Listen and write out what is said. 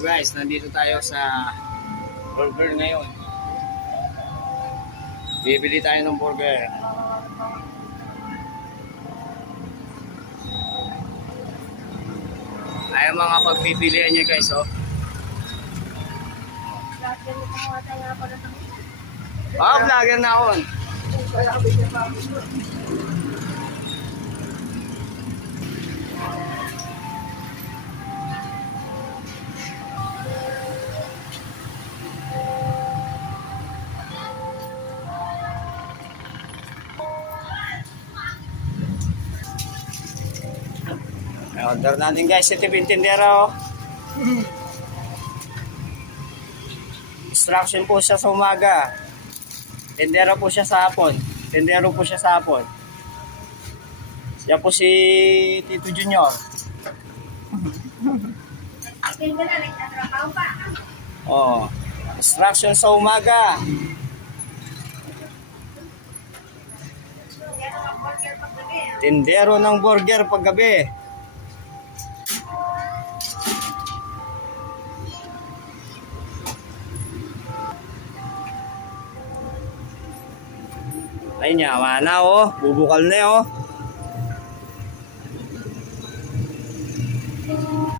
Guys, nandito tayo sa burger ngayon. Bibili tayo ng burger. Ay mga pagpipilian niya guys, oh. Vlogger na ako. Order natin guys, ito yung tindera, oh. Instruction po siya sa umaga. Tindera po siya sa hapon. Tindero po siya sa hapon. Siya po si Tito Junior. Oh, instruction sa umaga. Tindero ng burger paggabi. Ay niya, mana oh, bubukal na oh.